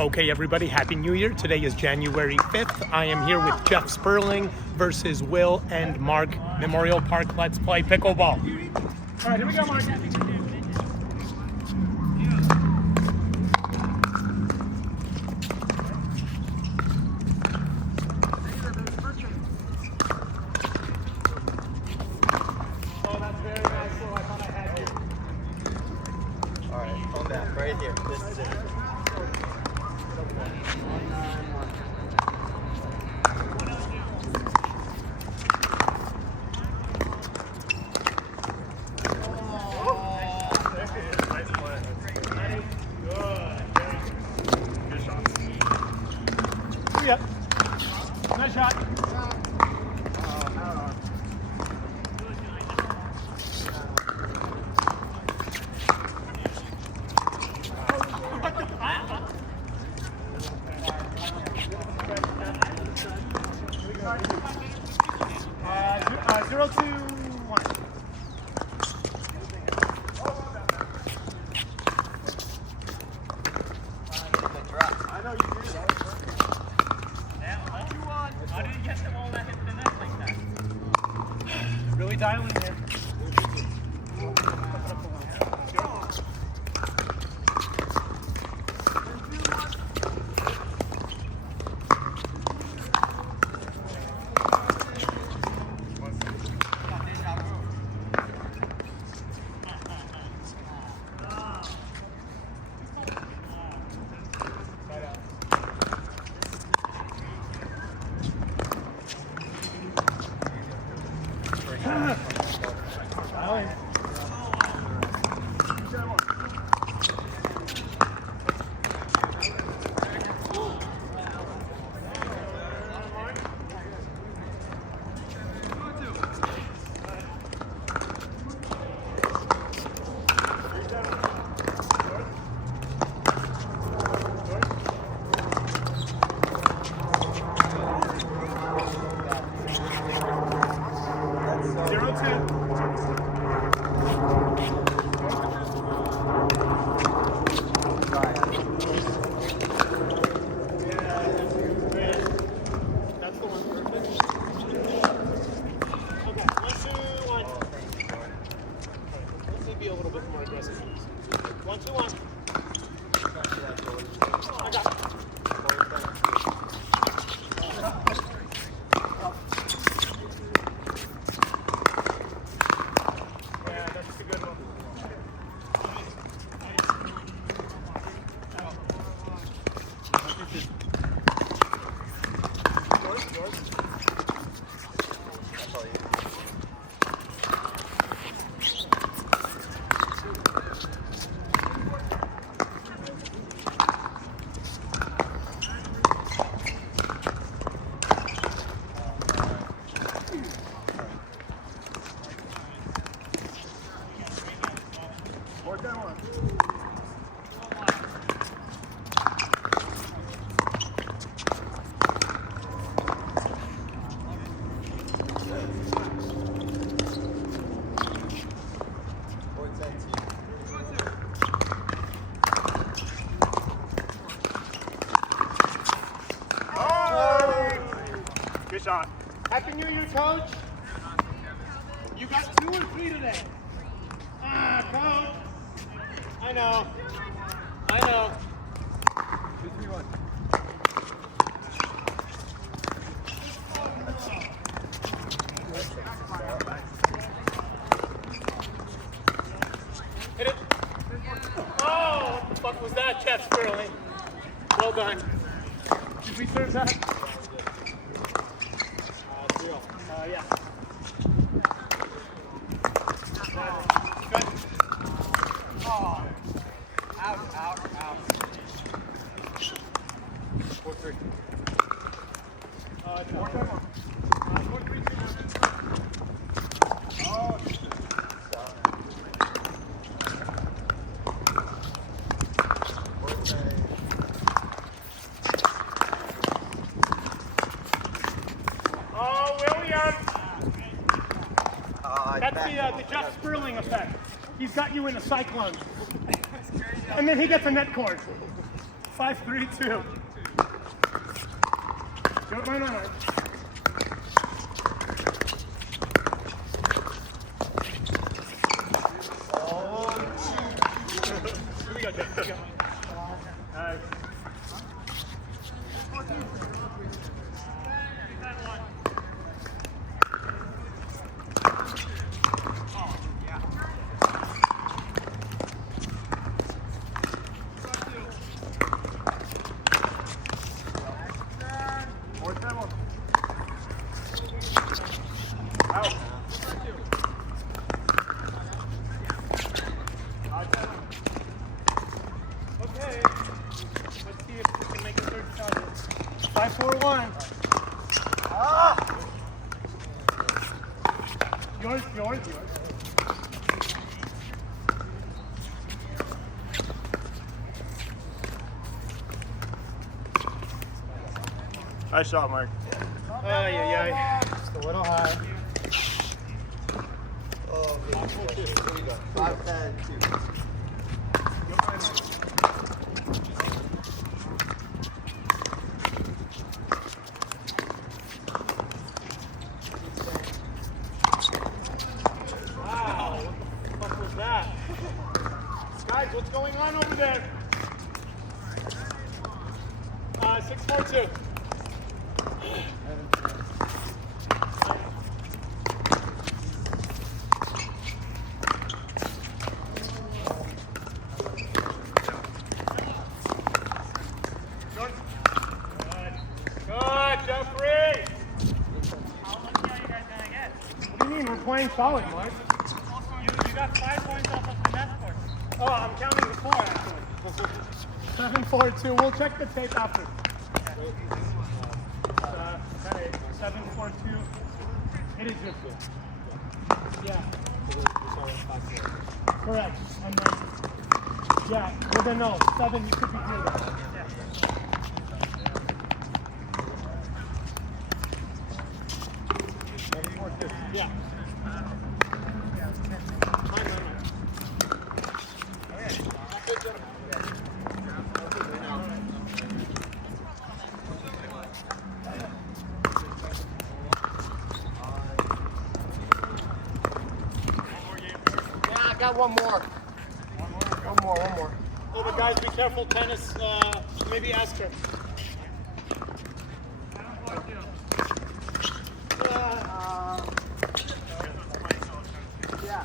Okay, everybody, Happy New Year. Today is January 5th. I am here with Jeff Sperling versus Will and Mark. Memorial Park, let's play pickleball. All right, here we go, Mark. Oh, that's very nice, Will. I thought I had you. All right, hold that right here. This is it. Yep. Nice shot. Zero, 2, 1. I know you did. How did you get them all that hit the net like that? Really dialing there. Be a little bit more aggressive. 1, 2, 1. I got it. Yeah, that's a good one. Good shot. Happy New Year, Coach. You got 2 or 3 today. Coach. I know. I know. 2, 3, 1. Hit it. Oh, what the fuck was that, Jeff Sperling? Well done. Did we serve that? Yeah. Good. Oh. Out. 4, 3. 4, 3, 2. Oh, That's the Jeff Sperling effect. He's got you in a cyclone. And then he gets a net cord. 5-3-2. Do it right on. Here we go, Jeff. Here we go. Okay, let's see if we can make a third shot. 5-4-1. Ah! Yours. Nice shot, Mark. Just a little high. Oh, here we go. 5-10-2. Wow, what the fuck was that? Guys, what's going on over there? 6-4-2. Good, Jeffrey! How lucky are you guys gonna get? What do you mean? We're playing solid, Mark. You got 5 points off of the net score. Oh, I'm counting the 4, actually. 7-4-2. We'll check the tape after. Okay, 7-4-2. It is your good. Yeah. Correct. And then, yeah, well then no, 7, you could be here though. Yeah. I got one more. One more. Oh, but guys, be careful. Tennis, maybe ask her. Yeah.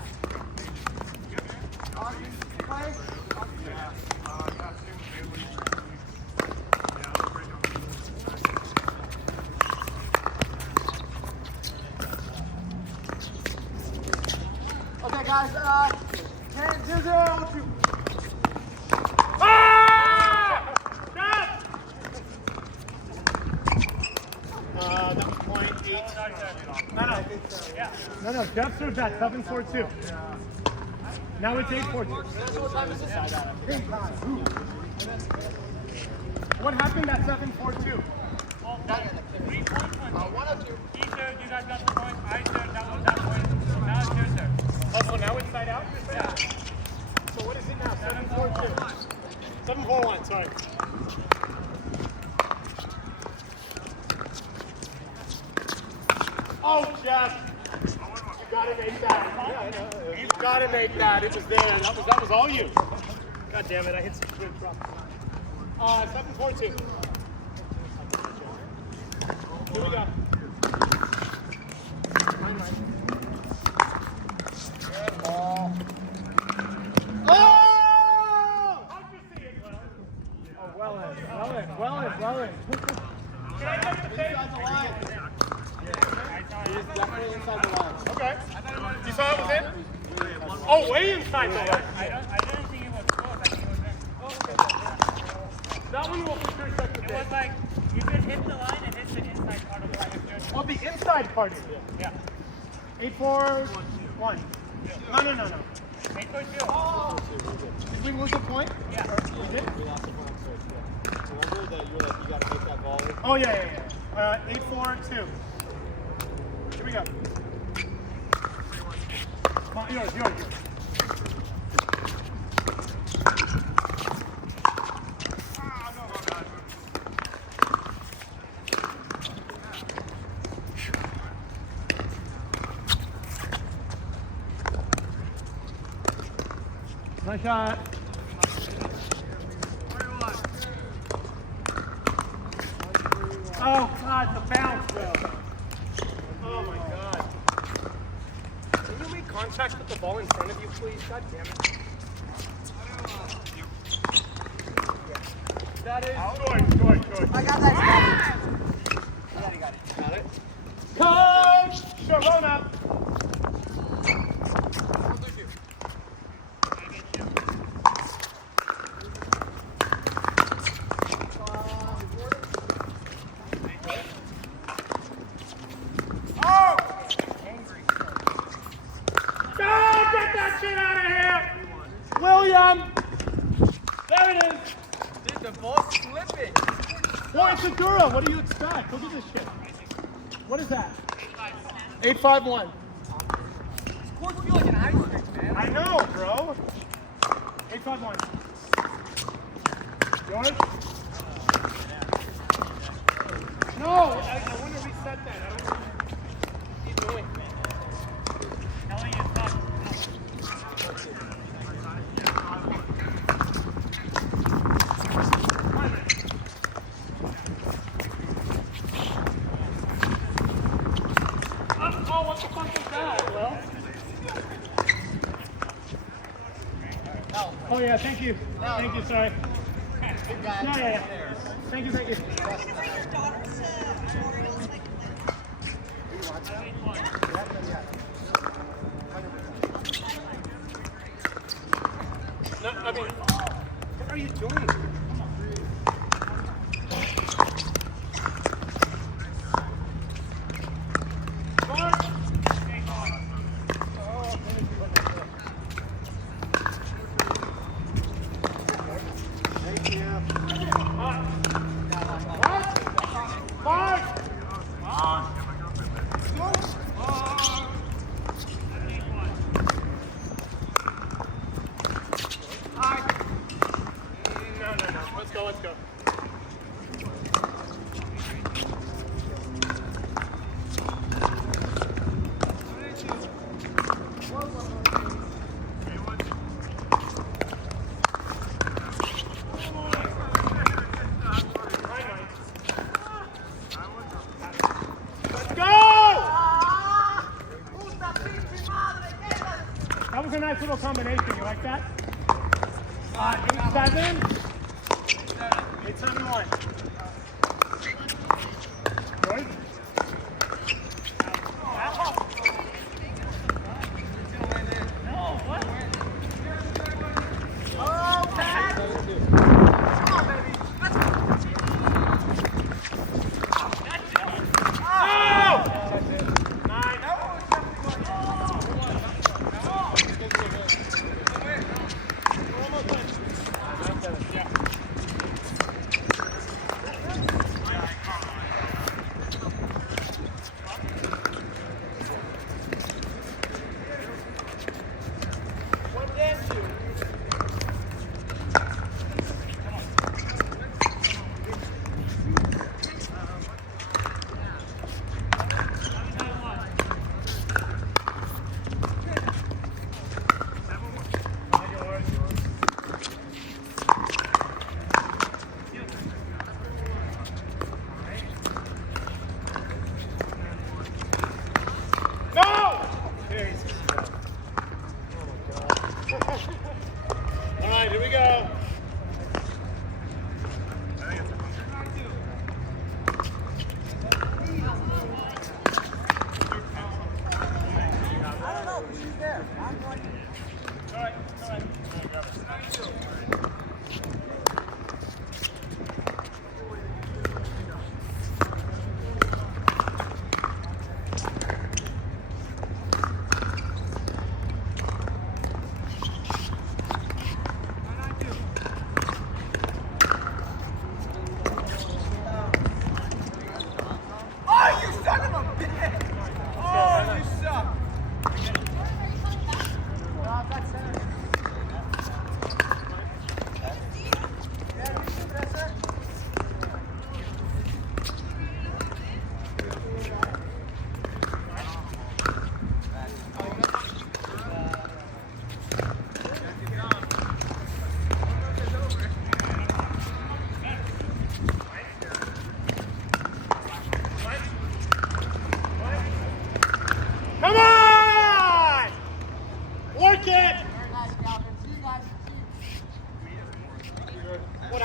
Okay, guys, 10-0-2. That was point 8. No, Jeff served that 7-4-2. Now it's 8-4-2. What time is this? What happened at 7-4-2? Well, 3 points went. One of you. He served, you guys got the point. I served, that was that point. Now it's your serve. Oh, so now it's side out? Yeah. So what is it now? 7-4-2. 7-4-1, sorry. Oh, Jeff. You gotta make that. Yeah, I know. You gotta make that. It was there. That was all you. God damn it, I hit some good drops. 7-4-2. Here we go. Good ball. Oh! How'd you see it, Will? Oh, well in. Can I get the tape? Inside the line. He's definitely inside the line. Okay. You saw it was in? Oh, way inside the line. I didn't think it was close. I think it was in. That one will for sure check the It tape. was like, you could hit the line and hit the inside part of the line. Oh, the inside part is it? Yeah. 8-4-1. No. 8-4-2. Oh! Did we lose a point? Yeah. We did? We lost the point, remember that you were like, you gotta make that ball. Oh, yeah. 8-4-2. Here we go. Come on, yours. cut. Oh, God, the bounce, though. Oh, my God. Can you make contact with the ball in front of you, please? God damn it. That is short. I got that. I got it. Got it. Coach Sharona. Get that shit out of here! William! There it is! Dude, the ball's slipping. Boy, it's a Dura. What do you expect? Look at this shit. What is that? 851. Courts feel like an ice rink, man. I know, bro. 851. George? No, I want to reset that. I don't know what he's doing. Kelly is up. Oh, what the fuck is that, Will? Oh, yeah, thank you. Thank you, sorry. Yeah. Thank you. No, I mean, what are you doing? Let's go. That was a nice little combination. You like that? 8-7. 8-7-1. Good.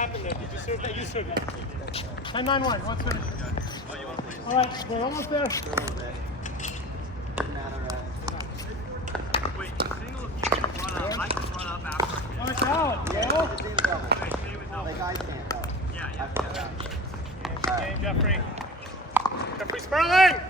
happened there? Did you serve that? You served it. 10-9-1. Let's finish. All right, we're almost there. Wait, single if you can run up. I can run up after. All right, out. Will. Like I can't. Yeah. Game, Jeffrey. Jeffrey Sperling.